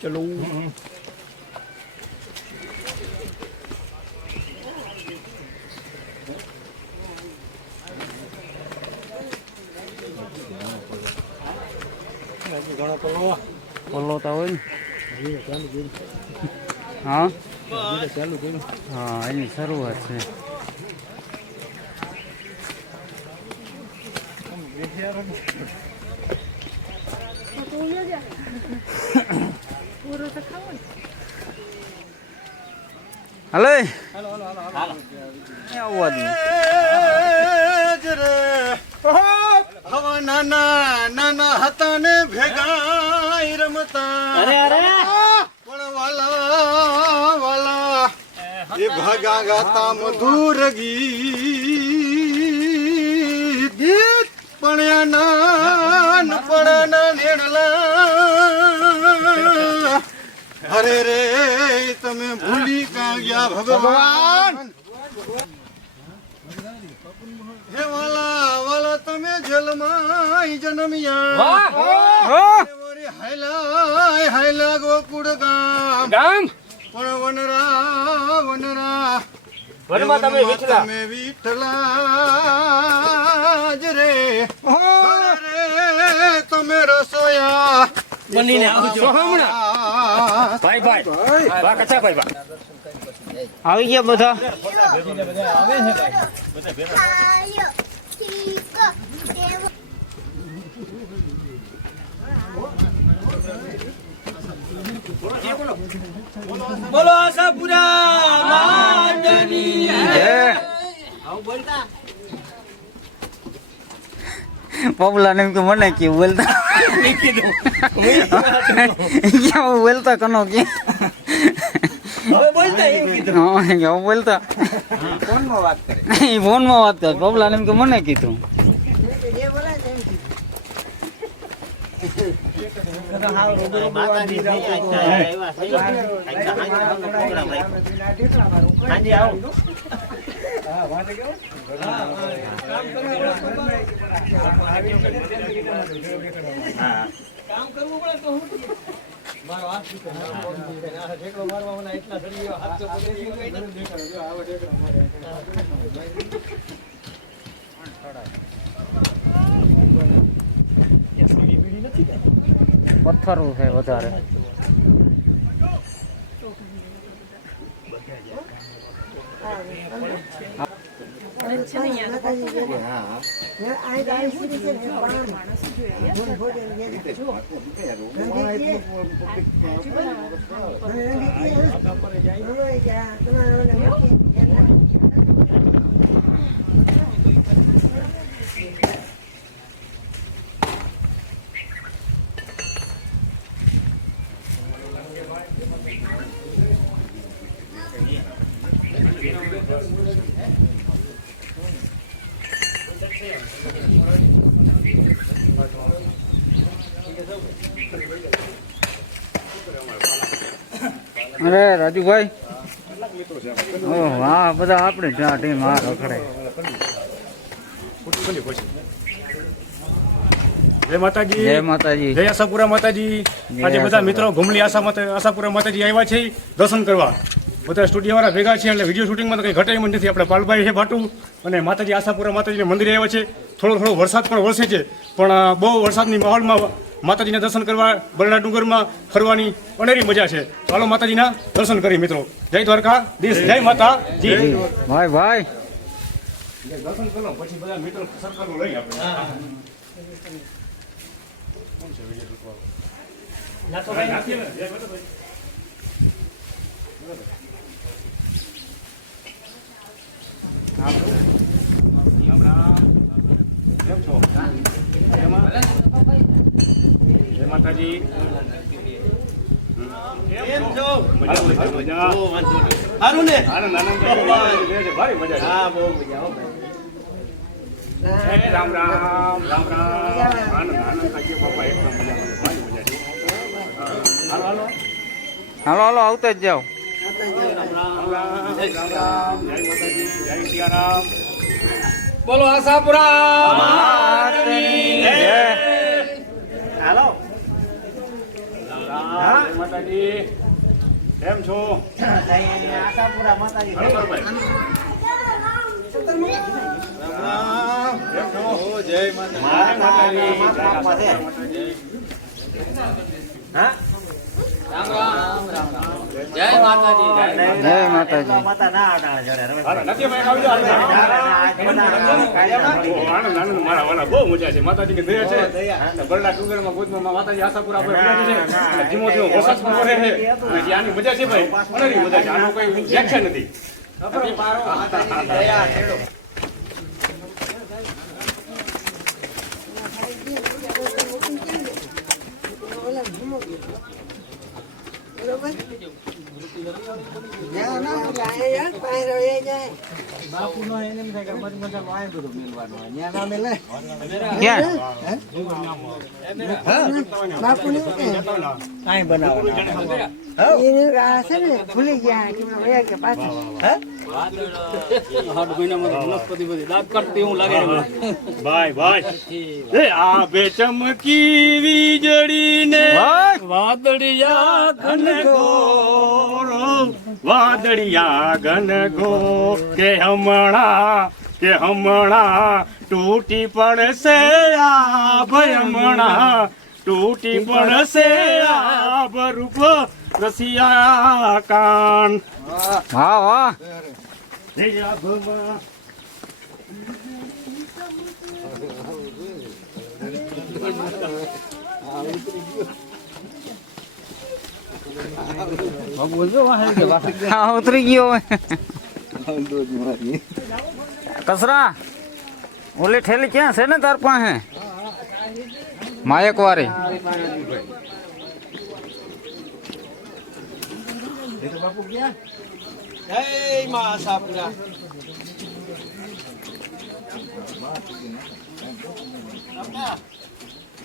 चलो પલ્લોતા હોય ને હા હા એની શરૂઆત છે. હલો હવા નાના નાના હતા ને ભેગા રમતા પણ વાલા વાલા એ ભાગા ગાતા મધુર ગીત પણ પડના નેડલા અરે રે તમે ભૂલી કા ગયા ભગવાન હે વાલા વાલા તમે જલમાં જન્મ્યા હાયલા હાયલા ગોકુળ ગામ પણ વનરા વનરા વનમાં તમે વિઠલા જ રે તમે રસોયા બનીને આવજો હમણાં ભાઈ બા કચ્છા ભાઈ બા આવી ગયા બધા આવે છે બધા ભેગા બોલો આશાપુરા માતની જય. આવ બોલતા પબલા ને કે મને કે બોલતા ક્યાં બોલતા કનો કે હવે બોલતા એમ કીધું હા કે બોલતા ફોનમાં વાત કરે એ ફોનમાં વાત કર. પબલા ને કે મને કીધું કામ કરવું પડે તો હું મારો હાથ ઠેકડો મારવા મને એટલા શરીર હાથ તો પથ્થર છે વધારે. અરે રાજુભાઈ ઓહ વાહ બધા આપણે ત્યાં ટીમ આ રખડે. જય માતાજી, જય માતાજી. જય આશાપુરા માતાજી. જય આજે બધા આશાપુરા. મિત્રો ઘુમલી આશાપુરા માતાજી આવ્યા છે દર્શન કરવા. બધા સ્ટુડિયો વાળા ભેગા છે એટલે વિડીયો શૂટિંગમાં તો કંઈ ઘટાઈ નથી. આપણે પાલભાઈ છે ભાટુ અને માતાજી આશાપુરા માતાજીના મંદિરે આવ્યા છે. થોડો વરસાદ પણ વરસે છે, પણ બહુ વરસાદની માહોલમાં માતાજીના દર્શન કરવા બરડા ડુંગરમાં ફરવાની અનેરી મજા છે. ચાલો માતાજીના દર્શન કરી મિત્રો. જય દ્વારકા દીશ, જય માતાજી. ભાઈ ભાઈ દર્શન કરો પછી બધા મિત્રો સરકારનું લઈ આપણે. કેમ છો? જય માતાજી. કેમ છો? મજા. સારું ને? આનંદ ભારી મજા છે. હા, બહુ મજા હો ભાઈ. રામ રામ રામ રામ. આનંદ થાય બાપા, એકદમ મજા. ભારી મજા છે. હાલો હાલો હાલો હાલો આવતા જ જાઓ. રામ રામ જય માતાજી, જય સિયારામ. બોલો આશાપુરા માતાની જય. હાલો. જય માતાજી. કેમ છો? આશાપુરા માતાજી. કેમ છો? જય માતાજી. હા? જય માતાજી. જય માતાજી. હાલો, નથી ભાઈ, આવી જાઓ, આનંદ આનંદ મારા વાલા બહુ મજા છે. માતાજી ની દયા છે. બરડા ડુંગરમાં ગોદમાં માતાજી આશાપુરા આપણે બિરાજે છે. અને ધીમો ધીમો વરસાદ પણ વરે છે. અને જે આની મજા છે ભાઈ, અનેરી મજા છે. આનો કોઈ વ્યાખ્યા નથી. ભૂલી ગયા ભાઈ ભાઈ એ આ બે ચમકી વીજળીને વાદળિયા ઘન ઘોર, વાદળિયા ઘન ઘોર કે હમણાં તૂટી પડશે આ ભય, હમણાં તૂટી પડશે આ બરૂપ રસિયા કાન. વાહ વાહ. જય આભમાં હા ઉતરી ગયો હવે. કસરા ઓલી ઠેલી ક્યાં છે ને તાર પાસે? માયક વાળી. જય માં આશાપુરા.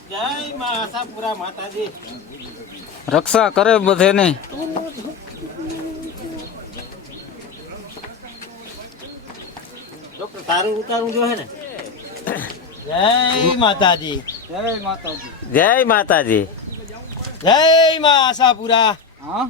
જય માં આશાપુરા માતાજી. રક્ષા કરે બધે નહીં. તારું ઉતારું જો હે ને. જય માતાજી. જય માતાજી. જય માતાજી. જય માં આશાપુરા. હા